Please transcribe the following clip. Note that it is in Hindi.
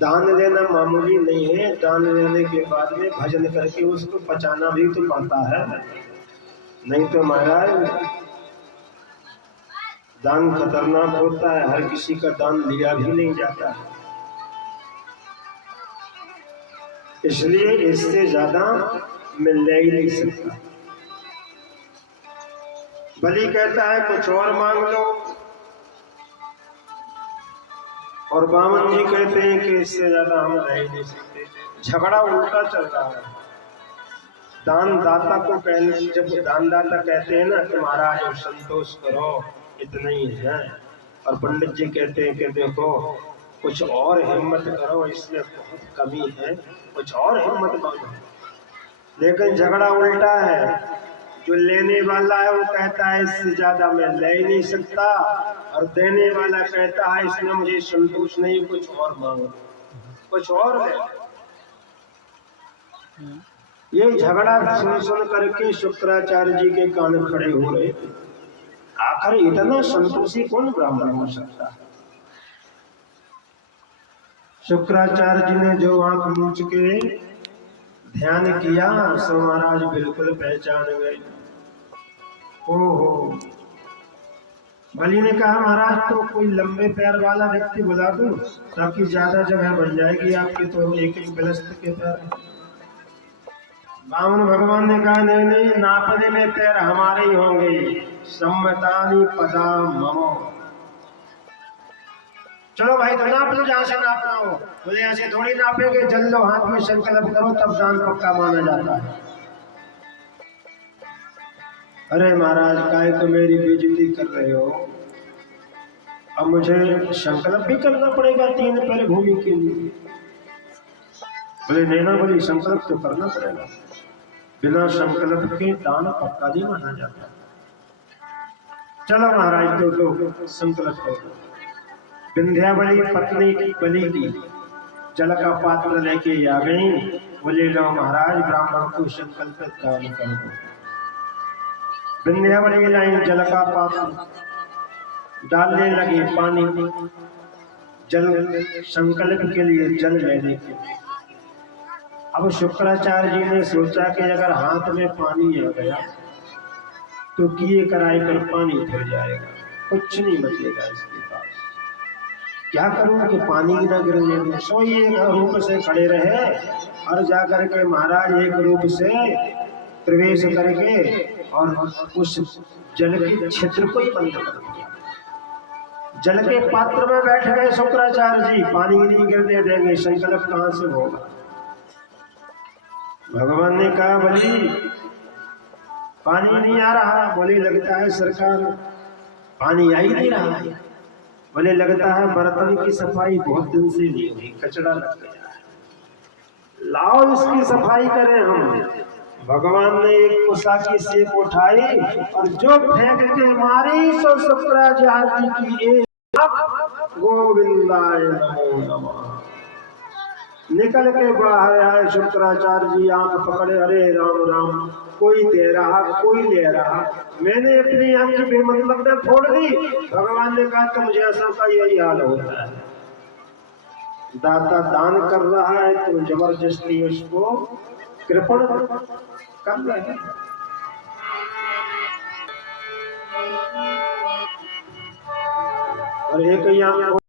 दान लेना मामूली नहीं है। दान लेने के बाद में भजन करके उसको पचाना भी तो पड़ता है। नहीं तो महाराज दान खतरनाक होता है, हर किसी का दान लिया भी नहीं जाता है। इसलिए इससे ज्यादा मैं ले ही नहीं सकता। बलि कहता है कुछ और मांग लो, और बामन जी कहते हैं कि इससे ज्यादा हम रह ही नहीं सकते। झगड़ा उल्टा चल रहा है। दानदाता को कहने, जब दानदाता कहते हैं ना कि महाराज अब संतोष करो, इतना ही है, और पंडित जी कहते हैं कि देखो कुछ और हिम्मत करो, इसमें बहुत कमी है, कुछ और हिम्मत करो। लेकिन झगड़ा उल्टा है। जो लेने वाला है वो कहता है इससे ज्यादा मैं ले ही नहीं सकता, और देने वाला कहता है इसमें मुझे संतोष नहीं, कुछ और मांगो, कुछ और ले। ये झगड़ा सुन सुन करके शुक्राचार्य जी के कान खड़े हो रहे थे। आखिर इतना संतोषी कौन ब्राह्मण हो सकता है? शुक्राचार्य जी ने जो आंख मूंछ के ध्यान किया, सो महाराज बिल्कुल पहचान गए। ओहो। बलि ने कहा महाराज तो कोई लंबे पैर वाला व्यक्ति बुला दूं ताकि ज्यादा जगह बन जाएगी आपके, तो एक एक बिलस्त के पैर। बामन भगवान ने कहा नहीं नहीं, नापने में पैर हमारे ही होंगे। सम्मतानि पदा ममो। चलो भाई तो नाप लो, जहां से नापना हो। बोले ऐसे थोड़ी नापेंगे, जल लो, हाथ में संकल्प करो, तब दान पक्का माना जाता है। अरे महाराज काय को मेरी बेइज्जती कर रहे हो? अब मुझे संकल्प भी करना पड़ेगा 3 पैर भूमि के लिए। बोले नैना बोली संकल्प तो करना पड़ेगा, बिना संकल्प के दान पक्का नहीं माना जाता। चलो महाराज तो संकल्प करो। विंध्यावली पत्नी बलि की जल का पात्र लेके आ गई। बोले लो महाराज ब्राह्मण को संकल्प दान कर दो। विंध्यावली लाई जल का पात्र, डालने लगे पानी, जल संकल्प के लिए जल लेने के। अब शुक्राचार्य जी ने सोचा कि अगर हाथ में पानी आ गया तो किए कराए पर पानी फिर जाएगा, कुछ नहीं बचेगा इसके पास। क्या करूं कि पानी ना गिरने दूं। सो ये एक रूप से खड़े रहे, और जाकर के महाराज एक रूप से प्रवेश करके और उस जल के क्षेत्र को ही बंद कर दिया। जल के पात्र में बैठ गए शुक्राचार्य जी, पानी नहीं गिरने देंगे, संकल्प कहां से होगा। भगवान ने कहा बलि पानी नहीं आ रहा। बोले लगता है सरकार पानी आ ही नहीं रहा है। बोले लगता है बर्तन की सफाई बहुत दिन से नहीं हुई, कचरा लग गया है, लाओ इसकी सफाई करें हम। भगवान ने एक कुसा की सेक उठाई और जो फेंक के मारी, सो शुक्राचार्य जी की एक गोविंदाय नमो नमः निकल के बाहर आए। शुक्राचार्य जी आंख पकड़े, अरे राम राम, कोई दे रहा कोई ले रहा, मैंने अपनी आंख भी मतलब में फोड़ दी। भगवान ने कहा तुम जैसा का यही हाल होता है। दाता दान कर रहा है तो जबरदस्ती उसको कृपण कर रहे हैं। और एक यहाँ